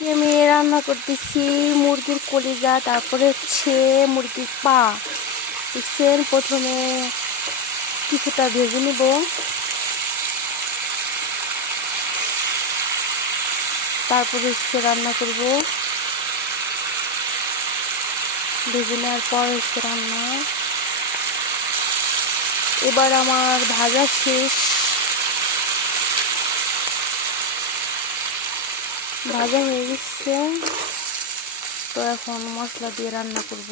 আমি রান্না করতেছি মুরগির কলিজা, তারপরে হচ্ছে মুরগির পা। দেখছেন, প্রথমে কিছুটা ভেজে নিব, তারপরে হচ্ছে রান্না করব। ভেজে নেওয়ার পর হচ্ছে রান্না। এবার আমার ভাজা শেষ, ভাজা হয়ে গেছে। তো এখন মশলা দিয়ে রান্না করব।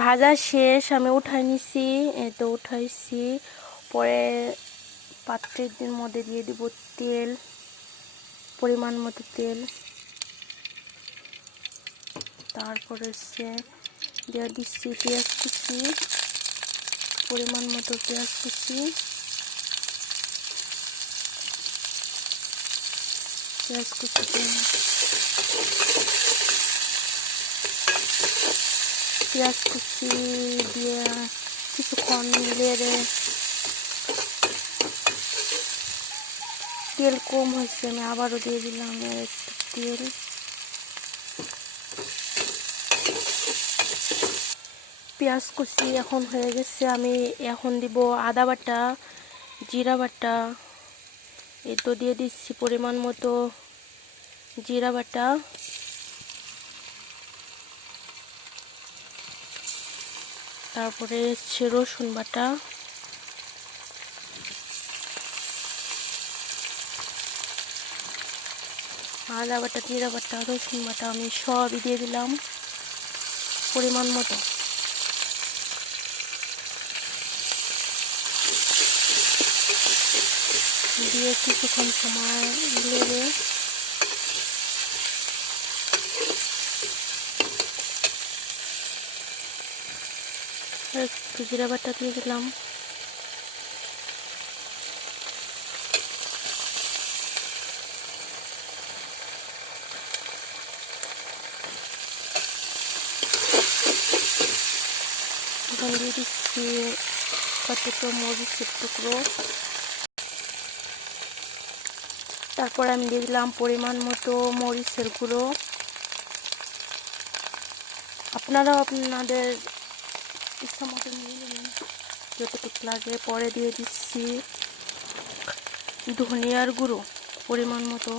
ভাজা শেষ, আমি উঠাই নিছি, এই তো উঠাইছি। পরে পাত্রের মধ্যে দিয়ে দিব তেল, পরিমাণ মতো তেল। তারপরে হচ্ছে দিয়ে দিচ্ছি পেঁয়াজ কুচি, পরিমাণ মতো পেঁয়াজ কুচি। পেঁয়াজ কুচি দিয়ে কিছুক্ষণ নেড়ে, তেল কম হয়েছে, আমি আবারও দিয়ে দিলাম একটু তেল। পেঁয়াজ কুচি এখন হয়ে গেছে, আমি এখন দিব আদা বাটা, জিরা বাটা। এই তো দিয়ে দিচ্ছি পরিমাণ মতো জিরা বাটা, তারপরে হচ্ছে রসুন বাটা, আদা বাটা, জিরা বাটা, রসুন বাটা আমি সবই দিয়ে দিলাম পরিমাণ মতো। দিয়ে কিছুক্ষণ সময় নেড়ে একটু জিরা বাটা দিয়ে দিলাম। এখন দিয়ে দিচ্ছি কতটা মরিচের টুকরো। তারপর আমি দিয়ে দিলাম পরিমাণ মতো মরিচের গুঁড়ো। আপনারাও আপনাদের ইচ্ছা মতো নিয়ে নেবেন যতটুকু লাগে। পরে দিয়ে দিচ্ছি ধনিয়ার গুঁড়ো, পরিমাণ মতো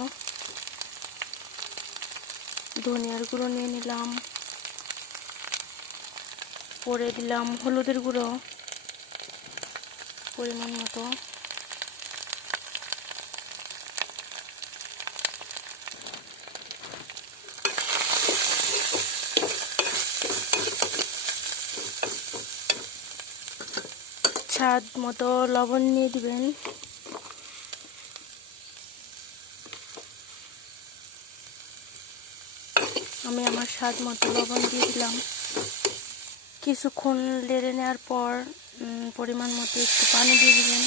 ধনিয়ার গুঁড়ো নিয়ে নিলাম। পরে দিলাম হলুদের গুঁড়ো পরিমাণ মতো। স্বাদ মতো লবণ নিয়ে দিবেন। আমি আমার স্বাদ মতো লবণ দিয়ে দিলাম। কিছুক্ষণ নেড়ে নেওয়ার পর পরিমাণ মতো একটু পানি দিয়ে দিবেন।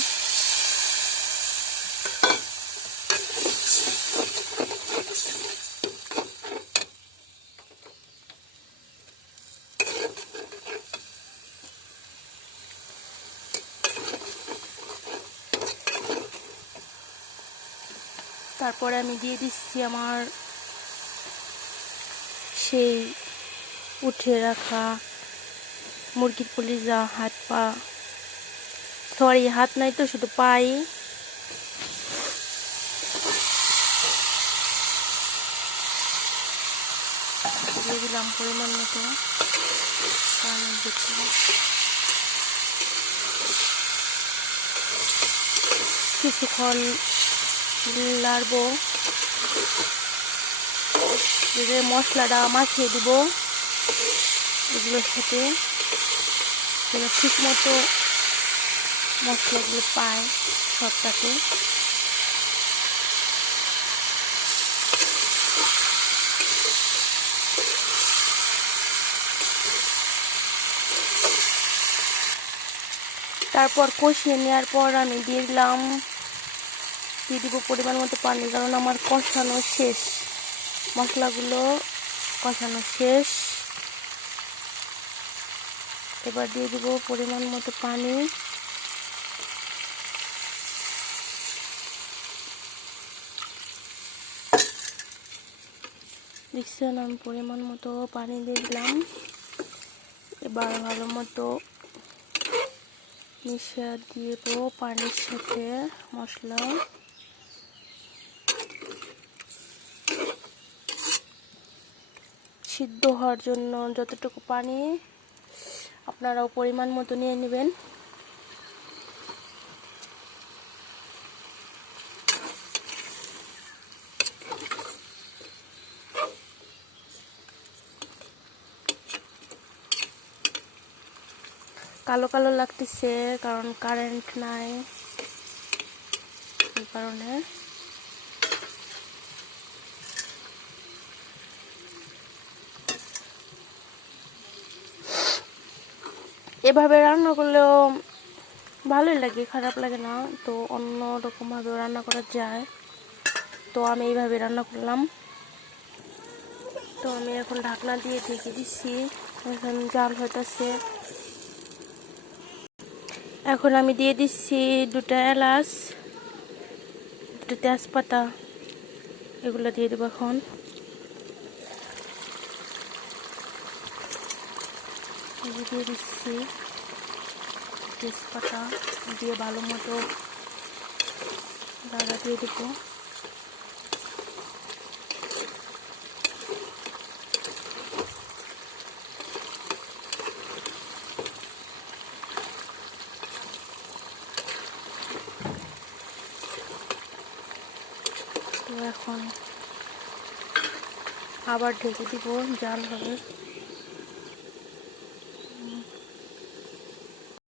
তারপরে আমি দিয়ে দিচ্ছি আমার সেই উঠে রাখা মুরগির কলিজা, হাত পা, সরি হাত নাই তো, শুধু পাই। দিয়ে দিলাম পরিমাণ মতো পানি। কিছুক্ষণ লাড়বো, যে মশলাটা মাখিয়ে দিব এগুলোর সাথে, ঠিক মতো মশলাগুলো পায় সবটাতে। তারপর কষিয়ে নেওয়ার পর আমি দিয়ে দিব পরিমাণ মতো পানি, কারণ আমার কষানো শেষ, মশলাগুলো কষানো শেষ। এবার দিয়ে দিব পরিমাণ মতো পানি। দেখছেন আমি পরিমাণ মতো পানি দিয়ে দিলাম। এবার ভালো মতো মিশিয়ে দিব পানির সাথে মশলা। সিদ্ধ হওয়ার জন্য যতটুকু পানি আপনারাও পরিমাণ মতো নিয়ে নেবেন। কালো কালো লাগতেছে কারণ কারেন্ট নাই, এই কারণে। এভাবে রান্না করলেও ভালোই লাগে, খারাপ লাগে না। তো অন্য রকম ভাবে রান্না করা যায়, তো আমি এইভাবে রান্না করলাম। তো আমি এখন ঢাকনা দিয়ে ঢেকে দিচ্ছি, এখন জাল হইতেছে। এখন আমি দিয়ে দিচ্ছি 2টা এলাচ, 2টা তেজপাতা, এগুলো দিয়ে দেবো এখন। দিয়ে দিচ্ছি তেজপাতা, দিয়ে ভালো মতো দাঁড়া দিয়ে দেবো। তো এখন আবার ঢেকে দিব, জাল হবে।